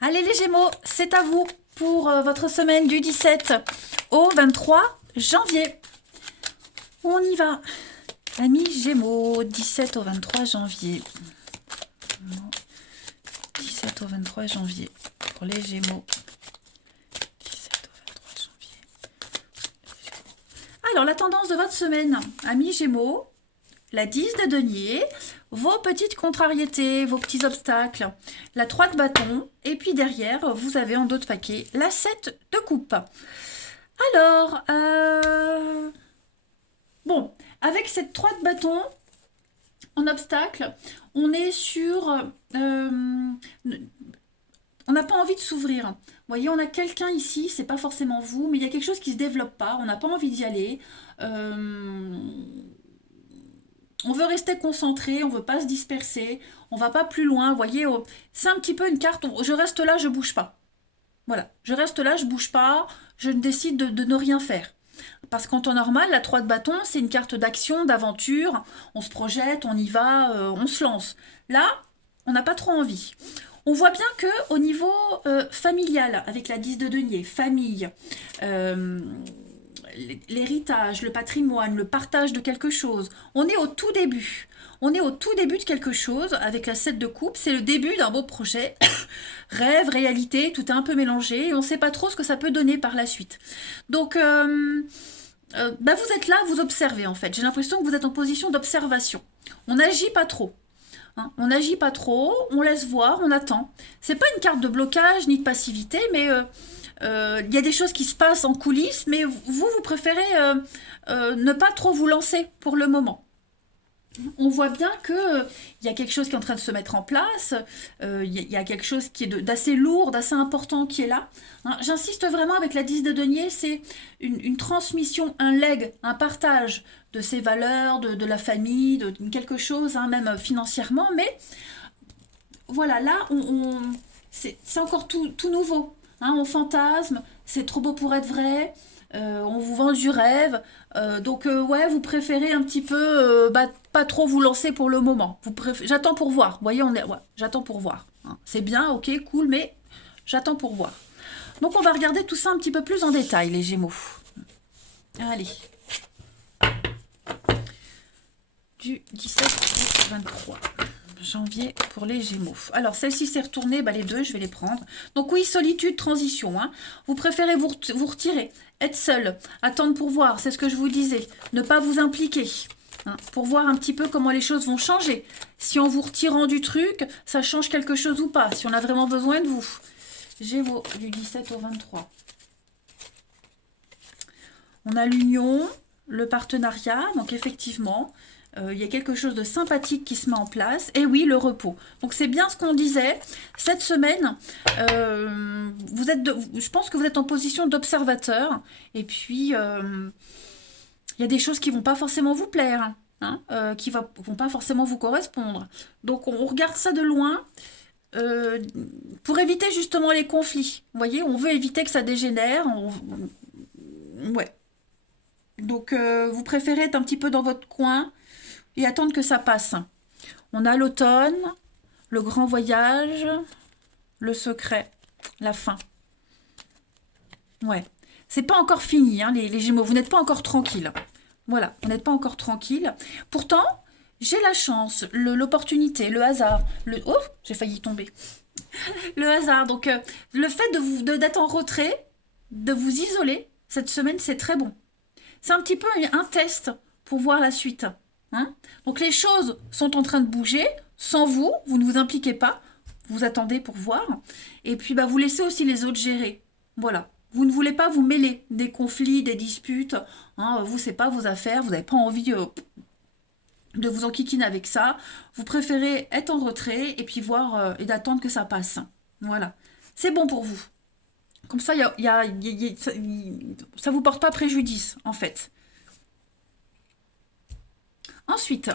Allez les Gémeaux, c'est à vous pour votre semaine du 17 au 23 janvier. On y va. Amis Gémeaux, 17 au 23 janvier. 17 au 23 janvier pour les Gémeaux. 17 au 23 janvier. Alors, la tendance de votre semaine, amis Gémeaux, la 10 de denier, vos petites contrariétés, vos petits obstacles, la 3 de bâton, et puis derrière, vous avez en dos de paquet la 7 de coupe. Alors, bon, avec cette 3 de bâton, en obstacle, on est sur... on n'a pas envie de s'ouvrir. Vous voyez, on a quelqu'un ici, c'est pas forcément vous, mais il y a quelque chose qui se développe pas, on n'a pas envie d'y aller. On veut rester concentré, on veut pas se disperser, on va pas plus loin. Vous voyez, c'est un petit peu une carte, je reste là, je bouge pas. Voilà, je reste là, je bouge pas, je décide de ne rien faire. Parce qu'en temps normal, la 3 de bâton, c'est une carte d'action, d'aventure, on se projette, on y va, on se lance. Là, on n'a pas trop envie. On voit bien que au niveau familial, avec la 10 de denier, famille, l'héritage, le patrimoine, le partage de quelque chose. On est au tout début. On est au tout début de quelque chose avec la 7 de coupe. C'est le début d'un beau projet. Rêve, réalité, tout est un peu mélangé et on ne sait pas trop ce que ça peut donner par la suite. Donc, vous êtes là, vous observez en fait. J'ai l'impression que vous êtes en position d'observation. On n'agit pas trop. Hein. On n'agit pas trop, on laisse voir, on attend. C'est pas une carte de blocage ni de passivité, mais il y a des choses qui se passent en coulisses, mais vous préférez ne pas trop vous lancer pour le moment. On voit bien que il y a quelque chose qui est en train de se mettre en place, il y a quelque chose qui est d'assez lourd, d'assez important qui est là. Hein, j'insiste vraiment avec la 10 de denier, c'est une transmission, un leg, un partage de ces valeurs, de la famille, de quelque chose, hein, même financièrement, mais voilà, là, c'est encore tout nouveau. Hein, on fantasme, c'est trop beau pour être vrai, on vous vend du rêve. Ouais, vous préférez un petit peu pas trop vous lancer pour le moment. J'attends pour voir. Vous voyez, ouais, j'attends pour voir. Hein. C'est bien, ok, cool, mais j'attends pour voir. Donc on va regarder tout ça un petit peu plus en détail, les Gémeaux. Allez. Du 17 au 23 janvier pour les Gémeaux. Alors, celle-ci s'est retournée, les deux, je vais les prendre. Donc oui, solitude, transition. Hein. Vous préférez vous retirer, être seul, attendre pour voir, c'est ce que je vous disais. Ne pas vous impliquer, hein, pour voir un petit peu comment les choses vont changer. Si en vous retirant du truc, ça change quelque chose ou pas, si on a vraiment besoin de vous. Gémeaux, du 17 au 23. On a l'union, le partenariat, donc effectivement... il y a quelque chose de sympathique qui se met en place. Et oui, le repos. Donc c'est bien ce qu'on disait. Cette semaine, je pense que vous êtes en position d'observateur. Et puis, il y a des choses qui vont pas forcément vous plaire. Hein, qui vont pas forcément vous correspondre. Donc on regarde ça de loin. Pour éviter justement les conflits. Vous voyez, on veut éviter que ça dégénère. Ouais. Donc vous préférez être un petit peu dans votre coin et attendre que ça passe. On a l'automne, le grand voyage, le secret, la fin. Ouais. C'est pas encore fini, hein, les Gémeaux. Vous n'êtes pas encore tranquille. Voilà, vous n'êtes pas encore tranquille. Pourtant, j'ai la chance, l'opportunité, le hasard. Oh, j'ai failli tomber. Le hasard. Donc, le fait d'être en retrait, de vous isoler, cette semaine, c'est très bon. C'est un petit peu un test pour voir la suite. Hein. Donc les choses sont en train de bouger sans vous, vous ne vous impliquez pas, vous attendez pour voir, et puis vous laissez aussi les autres gérer. Voilà. Vous ne voulez pas vous mêler des conflits, des disputes. Hein, vous, c'est pas vos affaires, vous n'avez pas envie de vous enquiquiner avec ça. Vous préférez être en retrait et puis voir et d'attendre que ça passe. Voilà. C'est bon pour vous. Comme ça, ça vous porte pas préjudice, en fait. Ensuite,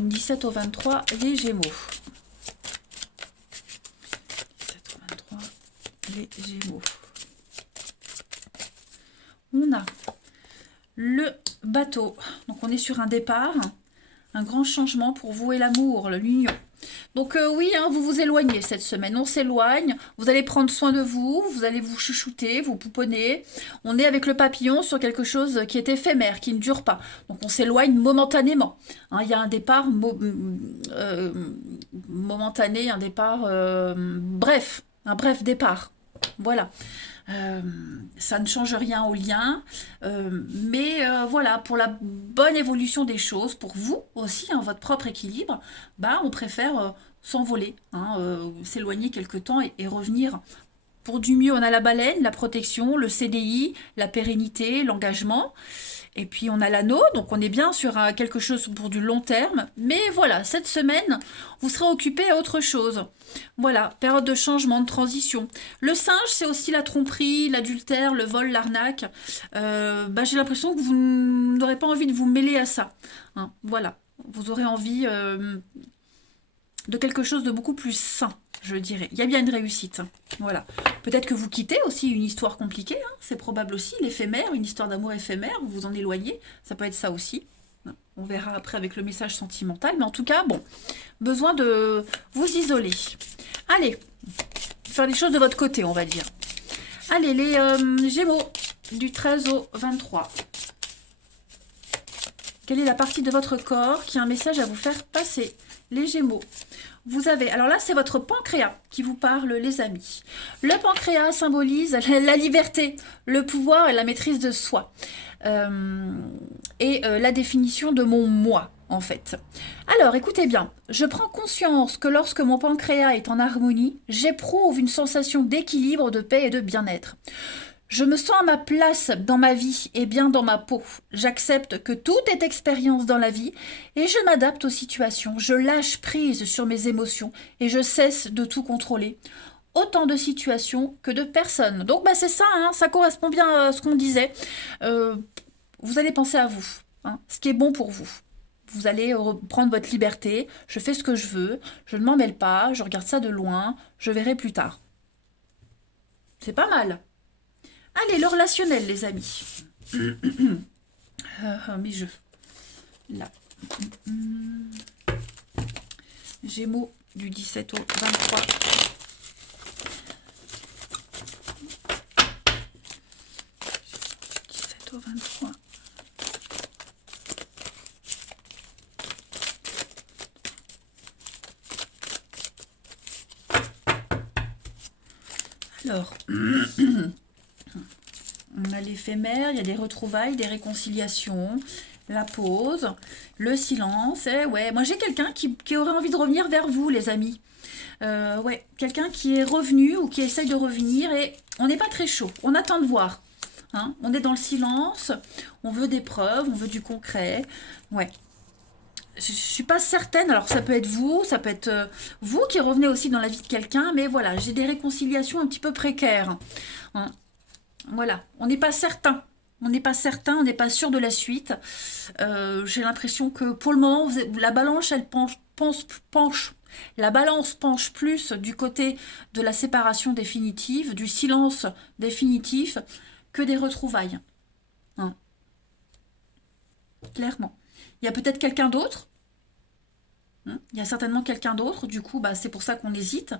17 au 23, les Gémeaux. 17 au 23, les Gémeaux. On a le bateau. Donc, on est sur un départ, un grand changement pour vous et l'amour, l'union. Donc oui, hein, vous vous éloignez cette semaine, on s'éloigne, vous allez prendre soin de vous, vous allez vous chouchouter, vous pouponner. On est avec le papillon sur quelque chose qui est éphémère, qui ne dure pas. Donc on s'éloigne momentanément. Hein, il y a un départ euh, momentané, un départ bref, un bref départ. Voilà. Euh, Ça ne change rien au lien, mais voilà, pour la bonne évolution des choses, pour vous aussi, hein, votre propre équilibre, bah, on préfère s'envoler, hein, s'éloigner quelque temps et revenir. Pour du mieux, on a la baleine, la protection, le CDI, la pérennité, l'engagement. Et puis on a l'anneau, donc on est bien sur quelque chose pour du long terme. Mais voilà, cette semaine, vous serez occupé à autre chose. Voilà, période de changement, de transition. Le singe, c'est aussi la tromperie, l'adultère, le vol, l'arnaque. Bah, j'ai l'impression que vous n'aurez pas envie de vous mêler à ça. Hein, voilà, vous aurez envie de quelque chose de beaucoup plus sain, je dirais. Il y a bien une réussite. Voilà. Peut-être que vous quittez aussi une histoire compliquée, hein, c'est probable aussi, l'éphémère, une histoire d'amour éphémère, vous vous en éloignez, ça peut être ça aussi. On verra après avec le message sentimental, mais en tout cas, bon, besoin de vous isoler. Allez, faire les choses de votre côté, on va dire. Allez, les Gémeaux, du 13 au 23. Quelle est la partie de votre corps qui a un message à vous faire passer? Les Gémeaux. Vous avez, alors là, c'est votre pancréas qui vous parle, les amis. Le pancréas symbolise la liberté, le pouvoir et la maîtrise de soi. La définition de mon moi, en fait. Alors, écoutez bien, je prends conscience que lorsque mon pancréas est en harmonie, j'éprouve une sensation d'équilibre, de paix et de bien-être. Je me sens à ma place dans ma vie et bien dans ma peau. J'accepte que tout est expérience dans la vie et je m'adapte aux situations. Je lâche prise sur mes émotions et je cesse de tout contrôler. Autant de situations que de personnes. Donc bah, c'est ça, hein, ça correspond bien à ce qu'on disait. Vous allez penser à vous, hein, ce qui est bon pour vous. Vous allez prendre votre liberté, je fais ce que je veux, je ne m'en mêle pas, je regarde ça de loin, je verrai plus tard. C'est pas mal. Allez, le relationnel, les amis. Mes jeux. Là. Gémeaux du 17 au 23. Au 23. Alors, on a l'éphémère, il y a des retrouvailles, des réconciliations, la pause, le silence. Et ouais, moi j'ai quelqu'un qui aurait envie de revenir vers vous, les amis. Ouais, quelqu'un qui est revenu ou qui essaye de revenir et on n'est pas très chaud. On attend de voir. Hein, on est dans le silence, on veut des preuves, on veut du concret. Ouais. Je suis pas certaine, alors ça peut être vous, ça peut être vous qui revenez aussi dans la vie de quelqu'un, mais voilà, j'ai des réconciliations un petit peu précaires. Hein. Voilà, on n'est pas certain. On n'est pas certain, on n'est pas sûr de la suite. J'ai l'impression que pour le moment, la balance, elle penche. La balance penche plus du côté de la séparation définitive, du silence définitif, que des retrouvailles. Hein. Clairement. Il y a peut-être quelqu'un d'autre. Hein. Il y a certainement quelqu'un d'autre. Du coup, bah, c'est pour ça qu'on hésite.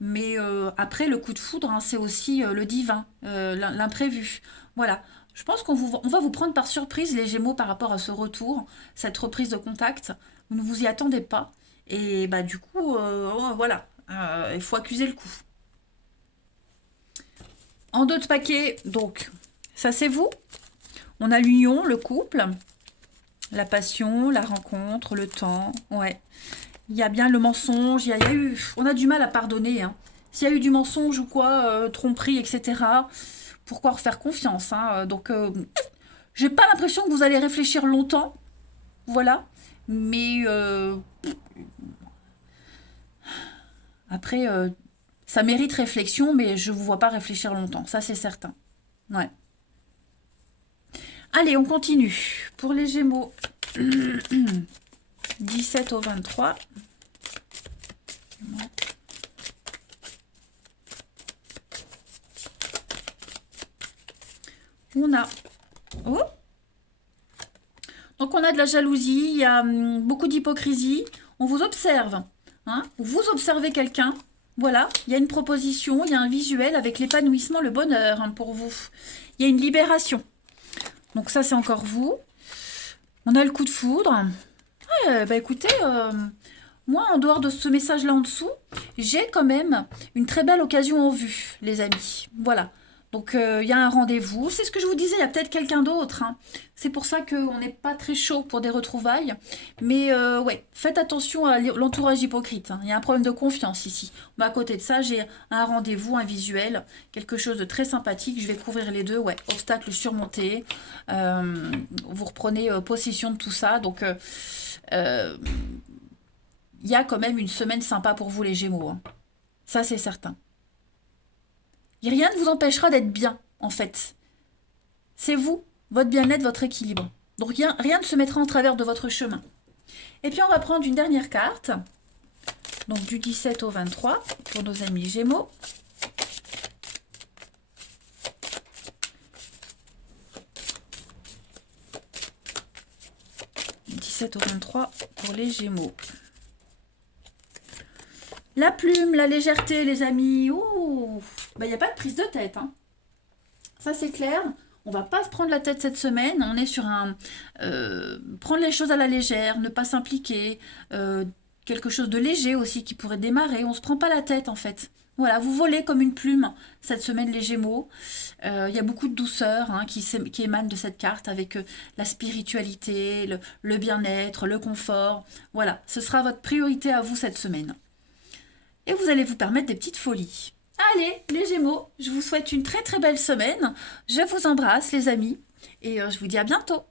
Mais après, le coup de foudre, hein, c'est aussi le divin, l'imprévu. Voilà. Je pense on va vous prendre par surprise, les Gémeaux, par rapport à ce retour, cette reprise de contact. Vous ne vous y attendez pas. Et bah, du coup, voilà. Il faut accuser le coup. En deux de paquet, donc, ça c'est vous. On a l'union, le couple, la passion, la rencontre, le temps. Ouais. Il y a bien le mensonge, on a du mal à pardonner. Hein. S'il y a eu du mensonge ou quoi, tromperie, etc., pourquoi refaire confiance, hein. Donc, j'ai pas l'impression que vous allez réfléchir longtemps. Voilà. Mais après, ça mérite réflexion, mais je vous vois pas réfléchir longtemps. Ça, c'est certain. Ouais. Allez, on continue. Pour les Gémeaux, 17 au 23. On a... Oh, donc on a de la jalousie, il y a beaucoup d'hypocrisie. On vous observe. hein, ou vous observez quelqu'un. Voilà, il y a une proposition, il y a un visuel avec l'épanouissement, le bonheur hein, pour vous. Il y a une libération. Donc ça, c'est encore vous. On a le coup de foudre. Ouais, bah écoutez, moi, en dehors de ce message-là en dessous, j'ai quand même une très belle occasion en vue, les amis. Voilà. Donc, il y a un rendez-vous. C'est ce que je vous disais, il y a peut-être quelqu'un d'autre. Hein. C'est pour ça qu'on n'est pas très chaud pour des retrouvailles. Mais ouais, faites attention à l'entourage hypocrite. Hein. Il y a un problème de confiance ici. Mais à côté de ça, j'ai un rendez-vous, un visuel, quelque chose de très sympathique. Je vais couvrir les deux. Ouais, obstacle surmonté. Vous reprenez possession de tout ça. Donc, il y a quand même une semaine sympa pour vous, les Gémeaux. Hein. Ça, c'est certain. Rien ne vous empêchera d'être bien, en fait. C'est vous, votre bien-être, votre équilibre. Donc rien ne se mettra en travers de votre chemin. Et puis on va prendre une dernière carte. Donc du 17 au 23 pour nos amis Gémeaux. Du 17 au 23 pour les Gémeaux. La plume, la légèreté, les amis. Ouh, bah, il n'y a pas de prise de tête. Hein. Ça, c'est clair. On va pas se prendre la tête cette semaine. On est sur un... prendre les choses à la légère, ne pas s'impliquer. Quelque chose de léger aussi qui pourrait démarrer. On se prend pas la tête, en fait. Voilà, vous volez comme une plume cette semaine, les Gémeaux. Il y a beaucoup de douceur hein, qui émane de cette carte avec la spiritualité, le bien-être, le confort. Voilà, ce sera votre priorité à vous cette semaine. Et vous allez vous permettre des petites folies. Allez, les Gémeaux, je vous souhaite une très très belle semaine. Je vous embrasse, les amis, et je vous dis à bientôt.